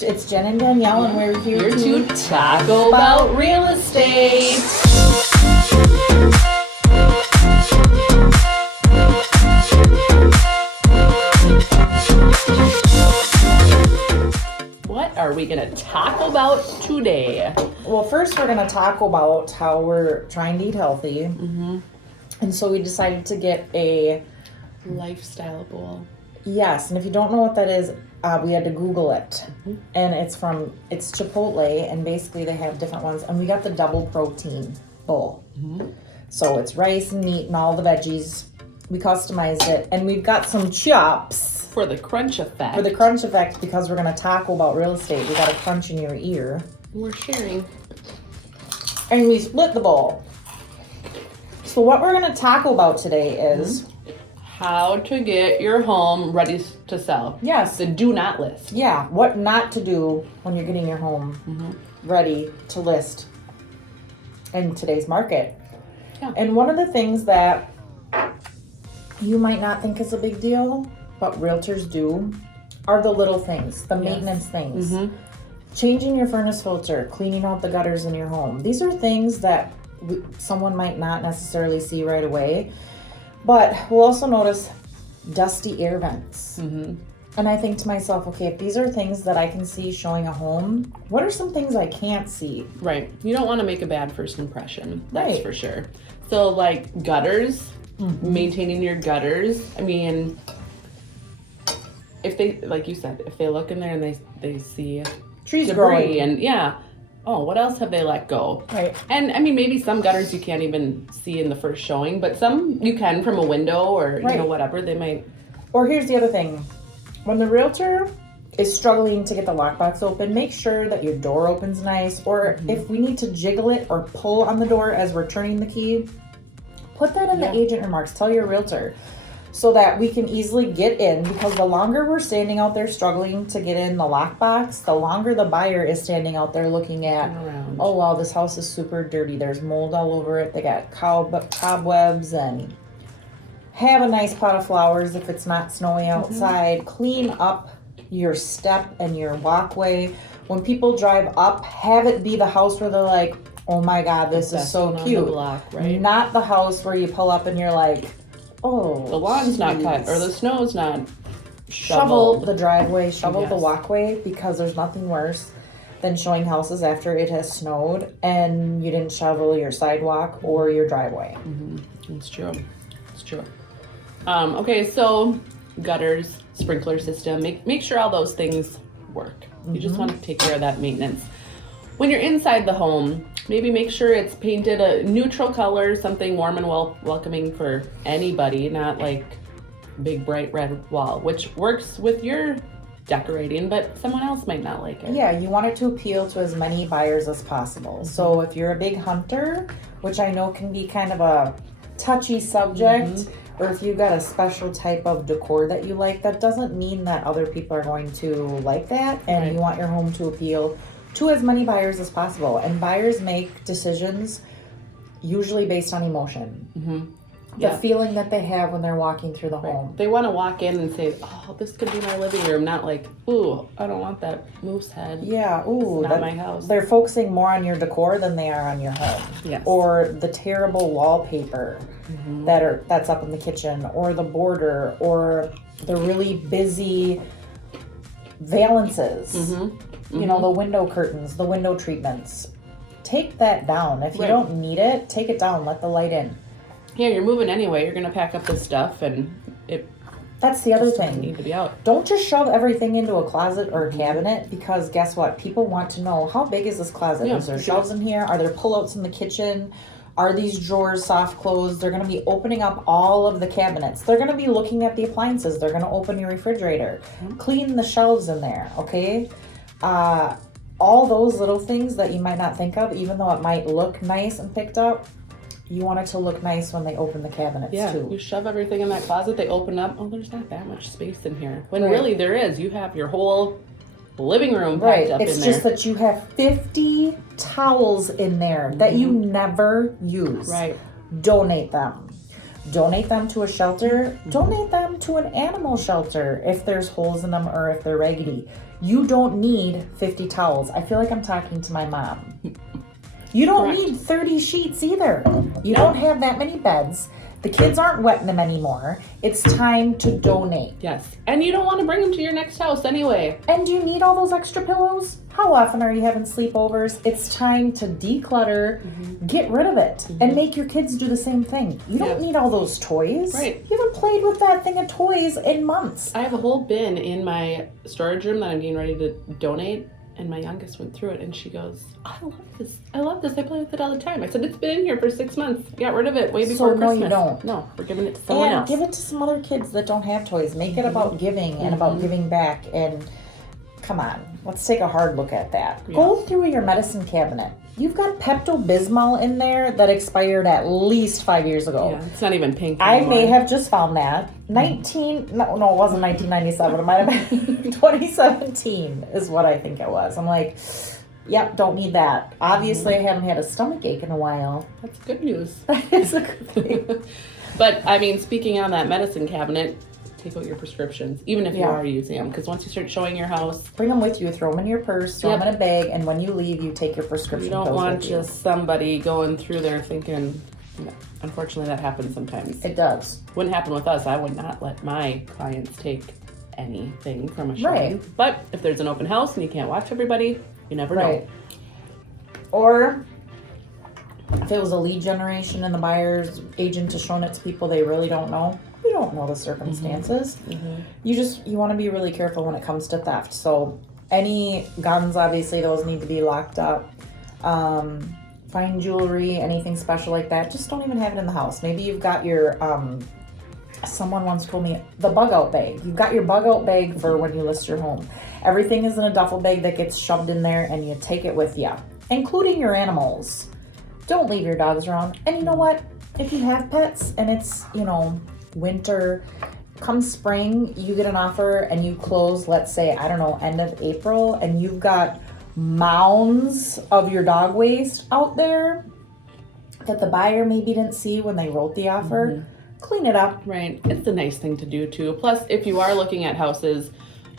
It's Jen and Danielle, and we're here to talk about real estate. What are we going to talk about today? Well, first we're going to talk about how we're trying to eat healthy. Mm-hmm. And so we decided to get a lifestyle bowl. Yes, and if you don't know what that is, we had to Google it. Mm-hmm. And it's Chipotle, and basically they have different ones. And we got the double protein bowl. Mm-hmm. So it's rice and meat and all the veggies. We customized it, and we've got some chops. For the crunch effect. For the crunch effect, because we're going to tackle about real estate. We got a crunch in your ear. We're sharing. And we split the bowl. So what we're going to tackle about today is... how to get your home ready to sell. Yes. The do not list. Yeah, what not to do when you're getting your home ready to list in today's market. Yeah. And one of the things that you might not think is a big deal, but realtors do, are the little things, the maintenance things. Mm-hmm. Changing your furnace filter, cleaning out the gutters in your home. These are things that someone might not necessarily see right away, but we'll also notice dusty air vents. Mm-hmm. And I think to myself, okay, if these are things that I can see showing a home, what are some things I can't see? Right. You don't want to make a bad first impression. That's Right. for sure. So like gutters, maintaining your gutters. I mean, if they, like you said, if they look in there and they see Trees debris growing. and what else have they let go? Right. And I mean, maybe some gutters you can't even see in the first showing, but some you can from a window or Right. whatever they might. Or here's the other thing. When the realtor is struggling to get the lockbox open, make sure that your door opens nice. Or if we need to jiggle it or pull on the door as we're turning the key, put that in the agent remarks. Tell your realtor so that we can easily get in, because the longer we're standing out there struggling to get in the lockbox, the longer the buyer is standing out there looking at, oh wow, this house is super dirty. There's mold all over it. They got cobwebs, and have a nice pot of flowers if it's not snowy outside. Clean up your step and your walkway. When people drive up, have it be the house where they're like, oh my God, this is so cute. On the block, right? Not the house where you pull up and you're like, oh, the lawn's not cut or the snow's not shovel shoveled. the driveway, shovel the Yes. walkway, because there's nothing worse than showing houses after it has snowed and you didn't shovel your sidewalk or your driveway. It's true. It's true. Okay, so gutters, sprinkler system, make sure all those things work. You just want to take care of that maintenance. When you're inside the home, maybe make sure it's painted a neutral color, something warm and welcoming for anybody, not like big bright red wall, which works with your decorating, but someone else might not like it. Yeah, you want it to appeal to as many buyers as possible. So if you're a big hunter, which I know can be kind of a touchy subject, or if you've got a special type of decor that you like, that doesn't mean that other people are going to like that. And Right. you want your home to appeal to as many buyers as possible. And buyers make decisions usually based on emotion. The feeling that they have when they're walking through the home. They want to walk in and say, oh, this could be my living room, not like, ooh, I don't want that moose head. Yeah, ooh, It's not my house. They're focusing more on your decor than they are on your home. Yes. Or the terrible wallpaper that's up in the kitchen, or the border, or the really busy valances. You know, the window curtains, the window treatments. Take that down. If you don't need it, take it down. Let the light in. Yeah, you're moving anyway. You're going to pack up this stuff and it That's the other doesn't thing. need to be out. Don't just shove everything into a closet or a cabinet, because guess what? People want to know, how big is this closet? Yeah, is there for shelves in here? Are there pullouts in the kitchen? Are these drawers soft closed? They're going to be opening up all of the cabinets. They're going to be looking at the appliances. They're going to open your refrigerator. Clean the shelves in there, okay? All those little things that you might not think of, even though it might look nice and picked up, you want it to look nice when they open the cabinets too. You shove everything in that closet, they open up, oh, there's not that much space in here. When Right. really there is. You have your whole living room Right. packed up It's in there. just that you have 50 towels in there that you never use. Right. Donate them. Donate them to a shelter. Donate them to an animal shelter if there's holes in them or if they're raggedy. You don't need 50 towels. I feel like I'm talking to my mom. You don't Correct. need 30 sheets either. You don't have that many beds. The kids aren't wetting them anymore. It's time to donate. Yes. And you don't want to bring them to your next house anyway. And do you need all those extra pillows? How often are you having sleepovers? It's time to declutter, get rid of it, and make your kids do the same thing. You don't need all those toys. Right. You haven't played with that thing of toys in months. I have a whole bin in my storage room that I'm getting ready to donate. And my youngest went through it and she goes, I love this. I love this. I play with it all the time. I said, it's been in here for 6 months. Got rid of it way before no, Christmas. you don't. No, we're giving it to someone else. Give it to some other kids that don't have toys. Make it about giving and about giving back. And come on, let's take a hard look at that. Yeah. Go through your medicine cabinet. You've got Pepto-Bismol in there that expired at least 5 years ago. Yeah, it's not even pink I anymore. may have just found that. No, it wasn't 1997. It might have been 2017 is what I think it was. I'm like, yep, don't need that. Obviously, I haven't had a stomach ache in a while. That's good news. That is a good thing. But, I mean, speaking on that medicine cabinet, take out your prescriptions, even if you Yeah. are using them. Because once you start showing your house, Bring them with you. Throw them in your purse. Throw them in a bag. And when you leave, you take your prescription you don't pills want with you. just somebody going through there thinking, unfortunately, that happens sometimes. It does. Wouldn't happen with us. I would not let my clients take anything from a showing. Right. But if there's an open house and you can't watch everybody, you never know. Or if it was a lead generation and the buyer's agent is showing it to people they really don't know, you don't know the circumstances. You want to be really careful when it comes to theft. So any guns, obviously, those need to be locked up. Fine jewelry, anything special like that, just don't even have it in the house. Maybe you've got your someone once told me the bug out bag. You've got your bug out bag for when you list your home. Everything is in a duffel bag that gets shoved in there and you take it with you, including your animals. Don't leave your dogs around. And you know what? If you have pets and it's, winter, come spring, you get an offer and you close, let's say, end of April, and you've got mounds of your dog waste out there that the buyer maybe didn't see when they wrote the offer. Clean it up. Right. It's a nice thing to do too. Plus, if you are looking at houses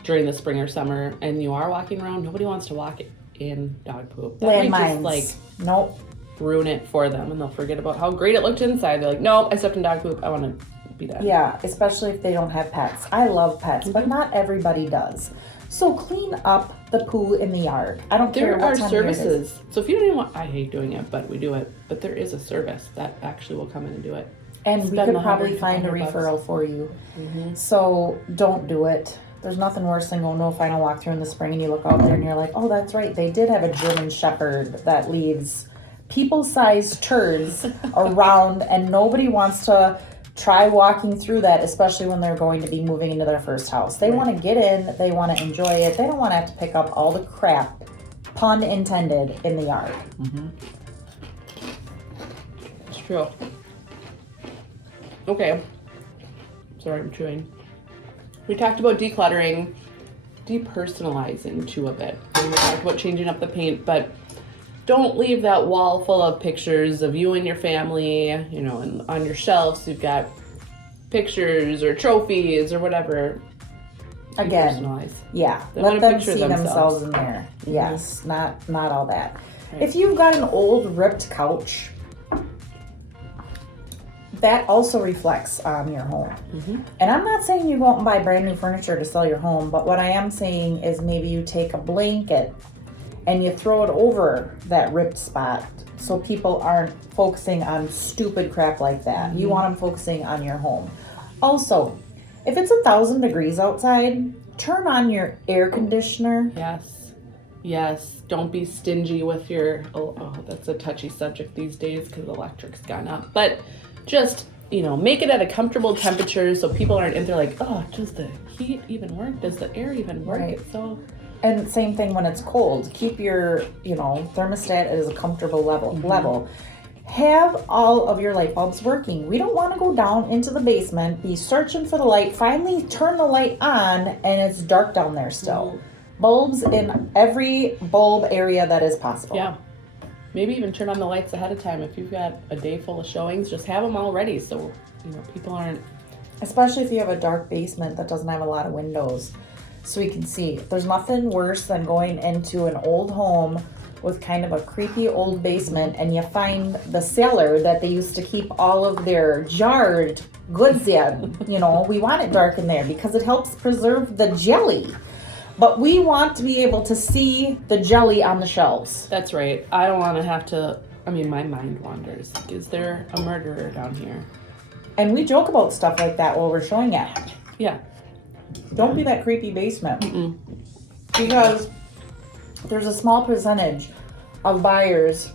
during the spring or summer and you are walking around, nobody wants to walk in dog poop. That might just Nope. ruin it for them and they'll forget about how great it looked inside. They're like, nope, I stepped in dog poop. I want to be that. Yeah, especially if they don't have pets. I love pets, but not everybody does. So clean up the poo in the yard. I don't care There what are time of year it is. services. So if you don't even want, I hate doing it, but we do it. But there is a service that actually will come in and do it. And we Spend could probably 100, find a 200 bucks. referral for you. So don't do it. There's nothing worse than going to a final walkthrough in the spring and you look out there and you're like, oh, that's right. They did have a German Shepherd that leaves people-sized turds around and nobody wants to try walking through that, especially when they're going to be moving into their first house. They want to get in. They want to enjoy it. They don't want to have to pick up all the crap, pun intended, in the yard. It's true. Okay. Sorry, I'm chewing. We talked about decluttering, depersonalizing too a bit. And we talked about changing up the paint, but don't leave that wall full of pictures of you and your family, and on your shelves you've got pictures or trophies or whatever. Again, Depersonalize. yeah, They let wanna them picture see themselves in there. Yes, not all that. Right. If you've got an old ripped couch, that also reflects on your home. And I'm not saying you go out and buy brand new furniture to sell your home, but what I am saying is maybe you take a blanket and you throw it over that ripped spot so people aren't focusing on stupid crap like that. You want them focusing on your home. Also, if it's 1,000 degrees outside, turn on your air conditioner. Yes. Don't be stingy with your, that's a touchy subject these days because electric's gone up. But just, make it at a comfortable temperature so people aren't in there like, oh, does the heat even work? Does the air even work? Right. It's so... And same thing when it's cold. Keep your, thermostat at a comfortable level. Have all of your light bulbs working. We don't want to go down into the basement, be searching for the light, finally turn the light on, and it's dark down there still. Bulbs in every bulb area that is possible. Yeah. Maybe even turn on the lights ahead of time. If you've got a day full of showings, just have them all ready so, people aren't... Especially if you have a dark basement that doesn't have a lot of windows. so we can see. There's nothing worse than going into an old home with kind of a creepy old basement and you find the cellar that they used to keep all of their jarred goods in. You know, we want it dark in there because it helps preserve the jelly. But we want to be able to see the jelly on the shelves. That's right. I don't want to have to, I mean, my mind wanders. Is there a murderer down here? And we joke about stuff like that while we're showing it. Yeah. Don't be that creepy basement. Mm-mm. Because there's a small percentage of buyers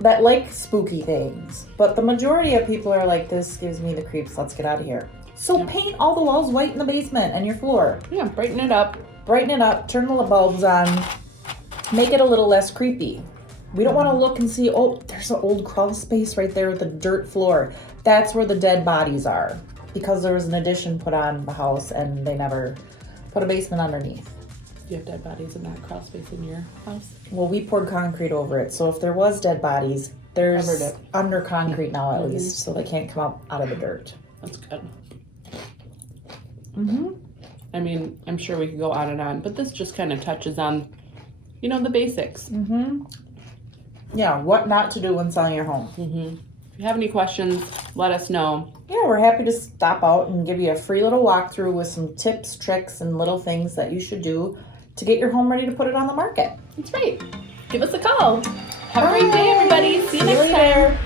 that like spooky things. But the majority of people are like, this gives me the creeps, let's get out of here. So paint all the walls white in the basement and your floor. Yeah, brighten it up. Brighten it up, turn the bulbs on, make it a little less creepy. We don't want to look and see, oh, there's an old crawl space right there with the dirt floor. That's where the dead bodies are. Because there was an addition put on the house and they never put a basement underneath. Do you have dead bodies in that crawl space in your house? Well, we poured concrete over it, so if there was dead bodies, there's Covered it. under concrete now at least, so they can't come up out of the dirt. That's good. Mm-hmm. I mean, I'm sure we could go on and on, but this just kind of touches on, you know, the basics. Mm-hmm. Yeah, what not to do when selling your home. Mm-hmm. If you have any questions, let us know. Yeah, we're happy to stop out and give you a free little walkthrough with some tips, tricks, and little things that you should do to get your home ready to put it on the market. That's right. Give us a call. Have a great day, everybody. See you next time. later.